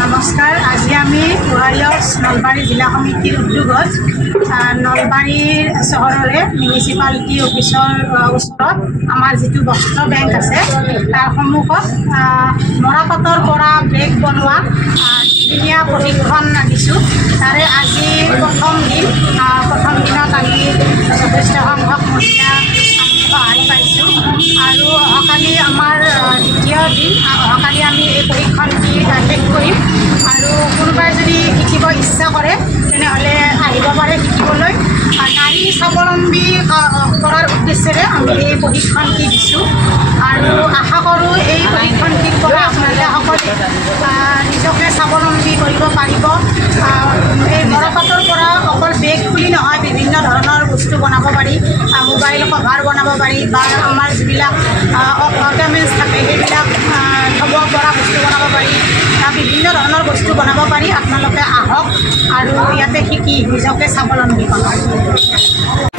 নমস্কাৰ। আজি আমি গোহাৰিয়ছ নলবাৰী জিলা সমিতিৰ উদ্যোগত নলবাৰীৰ চহৰৰে মিউনিচিপালিটি অফিচৰ ওচৰত আমাৰ যিটো বস্ত্ৰ বেংক আছে তাৰ সন্মুখত মৰাপাটৰ পৰা বেগ বনোৱা ধুনীয়া প্ৰশিক্ষণ দিছোঁ। তাৰে আজি প্ৰথম দিনত আমি যথেষ্ট সংখ্যক মহিলা সহায় পাইছোঁ আৰু অহাকালি আমাৰ দ্বিতীয় দিন। অহাকালি আমি এই প্ৰশিক্ষণটি শেষ কৰিম আৰু কোনোবাই যদি শিকিব ইচ্ছা কৰে তেনেহ'লে আহিব পাৰে শিকিবলৈ। নাৰী স্বাৱলম্বী কৰাৰ উদ্দেশ্যেৰে আমি এই প্ৰশিক্ষণটি দিছোঁ আৰু আশা কৰোঁ এই প্ৰশিক্ষণটিৰ পৰা আপোনালোকে সকলোৱে নিজকে স্বাৱলম্বী কৰিব পাৰিব। এই মৰাপাটৰ পৰা অকল বেগ বুলি নহয়, বিভিন্ন ধৰণৰ বস্তু বনাব পাৰি, মোবাইল কভাৰ বনাব পাৰি বা আমাৰ যিবিলাক অৰ্নামেণ্টছ থাকে সেইবিলাক থ'ব পৰা বস্তু বনাব পাৰি, বিভিন্ন ধৰণৰ বস্তু বনাব পাৰি। আপোনালোকে আহক আৰু ইয়াতে শিকি নিজকে স্বাৱলম্বী কৰক।